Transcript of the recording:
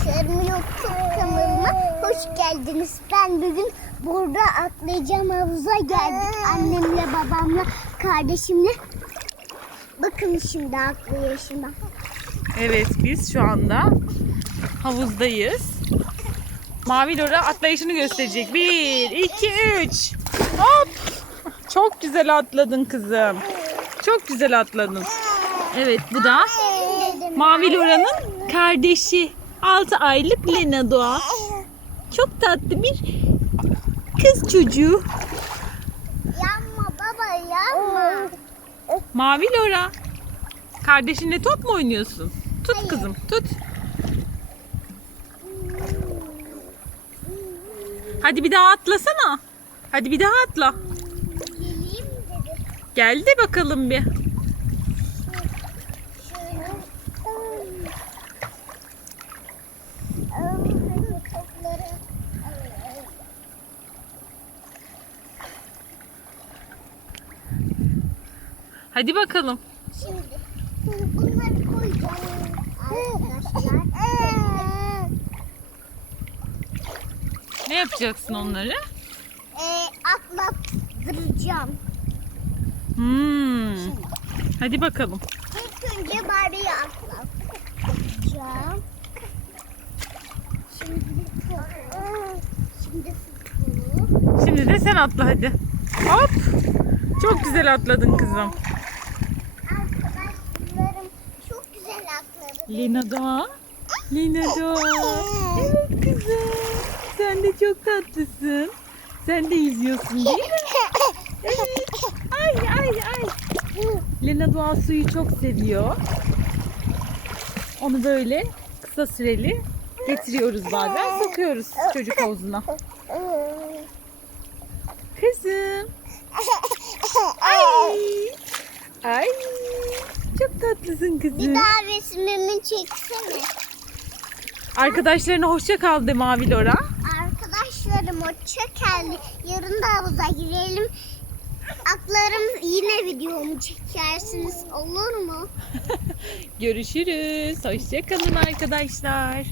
arkadaşlarım YouTube kanalıma hoş geldiniz. Ben bugün burada atlayacağım havuza geldik. Annemle babamla kardeşimle. Bakın şimdi atlıyor şimdi. Evet biz şu anda havuzdayız. Mavi Lora atlayışını gösterecek. Bir, iki, üç. Hop. Çok güzel atladın kızım. Çok güzel atladın. Evet bu da Mavi Lora'nın kardeşi. 6 aylık Lena Doğa. Çok tatlı bir kız çocuğu. Yanma baba yanma. Mavi Lora. Kardeşinle top mu oynuyorsun? Tut kızım tut. Hadi bir daha atlasana. Hadi bir daha atla. Geleyim dedi. Geldi bakalım bir. Hadi bakalım. Şimdi bunları koyacağım arkadaşlar. Ne yapacaksın onları? Ee, atlattıracağım. Hmm. Hadi bakalım. İlk önce Barbie'yi atlatacağım. Şimdi. Şimdi de sen atla hadi. Hop. Çok güzel atladın kızım. Arkadaşlarım çok güzel atladı. Lina Doğa. Lina Doğa. Evet kızım. Sen de çok tatlısın. Sen de yüzüyorsun değil mi? Evet. Ay ay ay. Lena Doğa suyu çok seviyor. Onu böyle kısa süreli getiriyoruz bazen. Sokuyoruz çocuk havuzuna. Kızım. Ay. Ay. Çok tatlısın Bir kızım. daha resmimi çeksene. Arkadaşlarına hoşça kal de Mavi Lora. Arkadaşlarım hoşça geldi. Yarın da havuza girelim. Atlarım yine videomu çekersiniz olur mu? Görüşürüz. Hoşça kalın arkadaşlar.